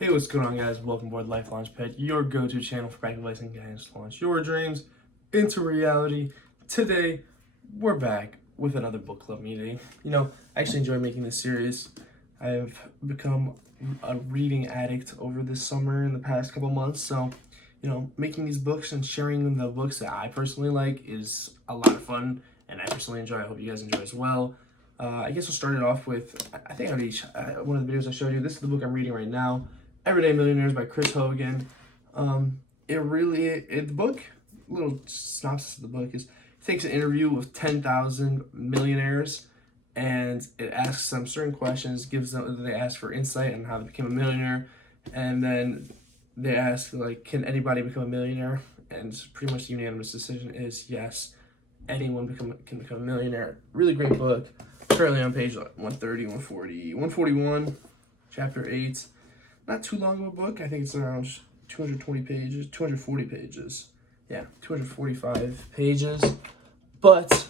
Hey, what's going on, guys? Welcome aboard Life Launchpad, your go-to channel for practical advice and guidance to launch your dreams into reality. Today, we're back with another book club meeting. I actually enjoy making this series. I have become a reading addict over this summer in the past couple months, so making these books and sharing the books that I personally like is a lot of fun, and I personally enjoy. I hope you guys enjoy as well. I guess we'll start it off with, I think one of the videos I showed you. This is the book I'm reading right now, Everyday Millionaires by Chris Hogan. The book, little synopsis of the book is, it takes an interview with 10,000 millionaires and it asks them certain questions, they ask for insight on how they became a millionaire, and then they ask, like, can anybody become a millionaire? And pretty much the unanimous decision is yes, anyone can become a millionaire. Really great book. Currently on page 130, 140, 141, chapter 8. Not too long of a book. I think it's around 220 pages, 240 pages. Yeah, 245 pages. But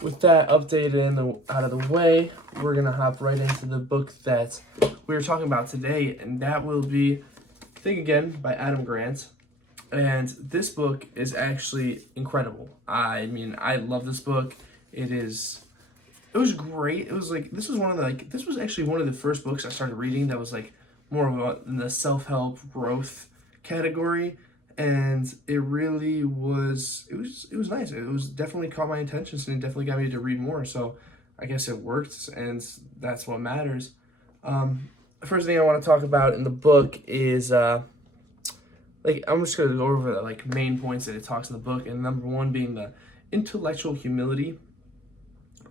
with that updated and out of the way, we're going to hop right into the book that we were talking about today, and that will be Think Again by Adam Grant. And this book is actually incredible. I mean, I love this book. It was great. It was like, this was actually one of the first books I started reading that was like more of in the self-help growth category, and it really was, it was nice. It was definitely caught my attention, and it definitely got me to read more, so I guess it worked, and that's what matters. The first thing I want to talk about in the book is I'm just going to go over the main points that it talks in the book, and number one being the intellectual humility.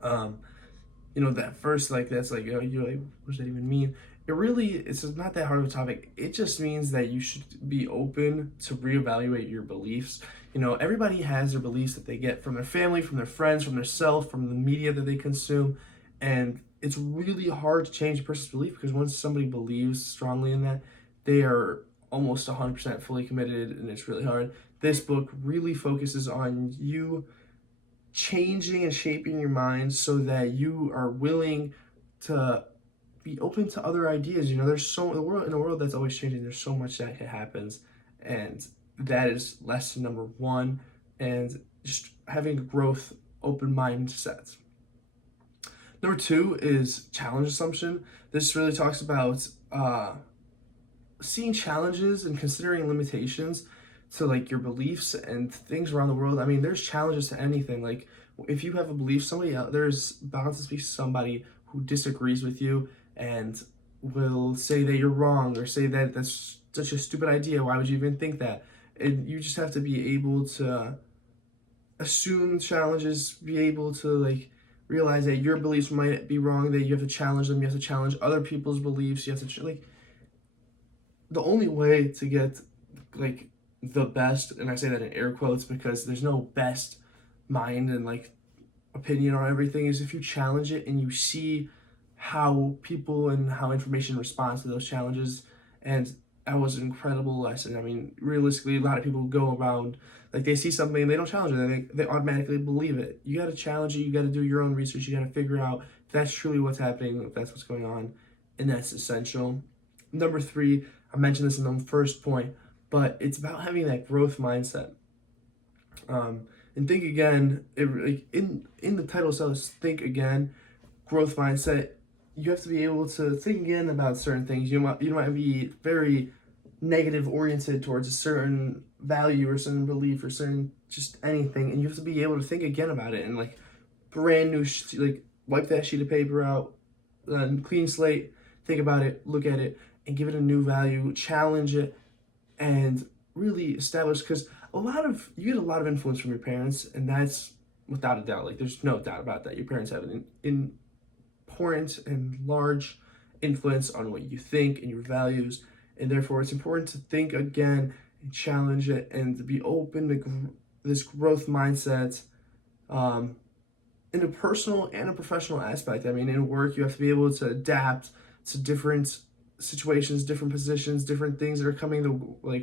That first, that's like, you're like, what does that even mean? It's not that hard of a topic. It just means that you should be open to reevaluate your beliefs. Everybody has their beliefs that they get from their family, from their friends, from their self, from the media that they consume. And it's really hard to change a person's belief, because once somebody believes strongly in that, they are almost 100% fully committed, and it's really hard. This book really focuses on you changing and shaping your mind so that you are willing to be open to other ideas. There's in a world that's always changing, there's so much that happens, and that is lesson number one. And just having a growth, open mindset. Number two is challenge assumption. This really talks about seeing challenges and considering limitations to your beliefs and things around the world. I mean, there's challenges to anything. Like, if you have a belief, somebody out there's bound to be somebody who disagrees with you and will say that you're wrong, or say that that's such a stupid idea. Why would you even think that? And you just have to be able to assume challenges, be able to realize that your beliefs might be wrong, that you have to challenge them, you have to challenge other people's beliefs, you have to the only way to get the best, and I say that in air quotes because there's no best mind and opinion on everything, is if you challenge it and you see how people and how information responds to those challenges. And that was an incredible lesson. I mean, realistically, a lot of people go around, they see something and they don't challenge it, they automatically believe it. You got to challenge it, you got to do your own research, you got to figure out if that's truly what's happening, if that's what's going on, and that's essential. Number three, I mentioned this in the first point, but it's about having that growth mindset. And Think Again, in the title says Think Again, growth mindset. You have to be able to think again about certain things. You might be very negative oriented towards a certain value or certain belief or certain just anything, and you have to be able to think again about it, and brand new wipe that sheet of paper out, clean slate, think about it, look at it, and give it a new value, challenge it, and really establish, because you get a lot of influence from your parents, and that's without a doubt. There's no doubt about that. Your parents have an important and large influence on what you think and your values, and therefore it's important to think again and challenge it, and to be open to this growth mindset, in a personal and a professional aspect. I mean, in work, you have to be able to adapt to different situations, different positions, different things that are coming to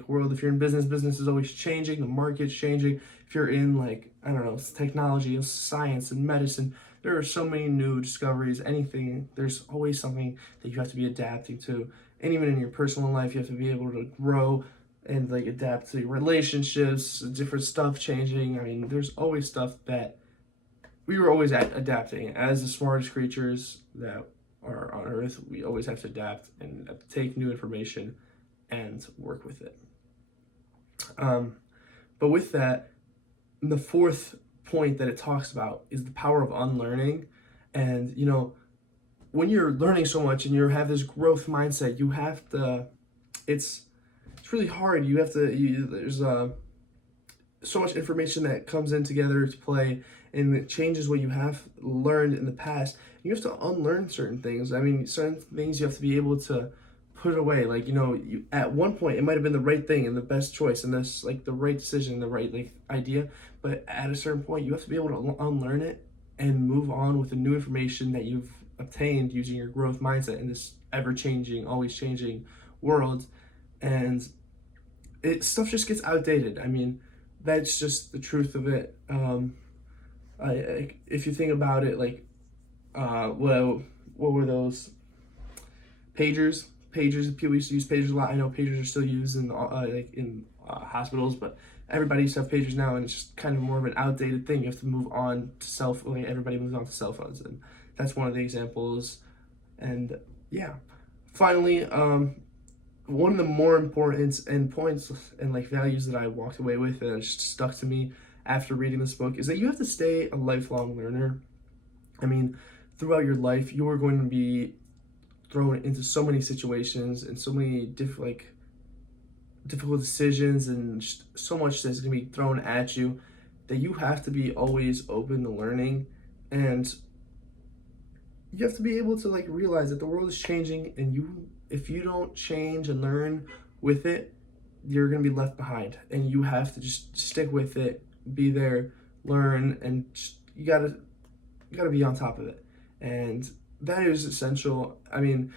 world. If you're in business, business is always changing, the market's changing. If you're in I don't know, technology and science and medicine, there are so many new discoveries. Anything, there's always something that you have to be adapting to. and even in your personal life, you have to be able to grow and like adapt to your relationships, different stuff changing. I mean, there's always stuff that we were always adapting. As the smartest creatures that are on Earth, we always have to adapt and take new information and work with it. But with that, the fourth point that it talks about is the power of unlearning. And when you're learning so much and you have this growth mindset, you have to. It's really hard. You have to. There's so much information that comes in together to play, and it changes what you have learned in the past. You have to unlearn certain things. I mean, certain things you have to be able to put away. Like, you at one point it might have been the right thing and the best choice and this like the right decision, the right like idea, but at a certain point you have to be able to unlearn it and move on with the new information that you've obtained using your growth mindset in this ever changing, always changing world. And stuff just gets outdated. I mean, that's just the truth of it. If you think about it, like, what were those pagers? Pagers. People used to use pagers a lot. I know pagers are still used in hospitals, but everybody used to have pagers now, and it's just kind of more of an outdated thing. You have to move on to everybody moves on to cell phones, and that's one of the examples. And yeah, finally, one of the more important and points and like values that I walked away with that just stuck to me after reading this book is that you have to stay a lifelong learner. I mean, throughout your life, you are going to be thrown into so many situations and so many difficult decisions, and so much that's going to be thrown at you that you have to be always open to learning. And you have to be able to like realize that the world is changing, and if you don't change and learn with it, you're going to be left behind, and you have to just stick with it, be there, learn, and you gotta be on top of it. And that is essential. I mean,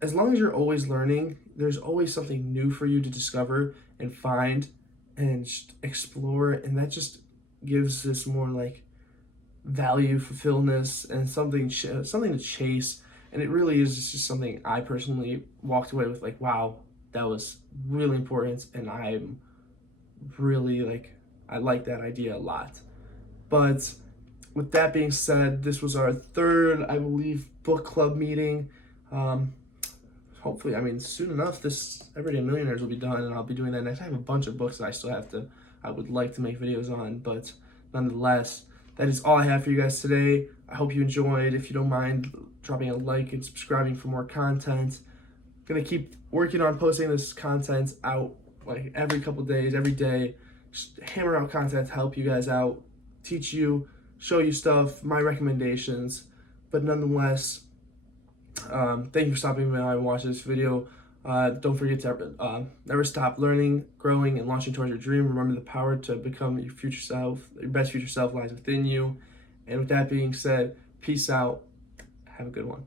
as long as you're always learning, there's always something new for you to discover and find and just explore, and that just gives this more like value, fulfillment, and something to chase. And it really is just something I personally walked away with, like, wow, that was really important, and I'm really like, I like that idea a lot. But with that being said, this was our third, I believe, book club meeting. Hopefully, I mean, soon enough, this Everyday Millionaires will be done, and I'll be doing that next. I have a bunch of books that I would like to make videos on, but nonetheless, that is all I have for you guys today. I hope you enjoyed. If you don't mind dropping a like and subscribing for more content. I'm gonna keep working on posting this content out like every couple days, every day. Just hammer out content to help you guys out, teach you, show you stuff, my recommendations. But nonetheless, thank you for stopping by and watching this video. Don't forget to never stop learning, growing, and launching towards your dream. Remember, the power to become your future self, your best future self lies within you. And with that being said, peace out. Have a good one.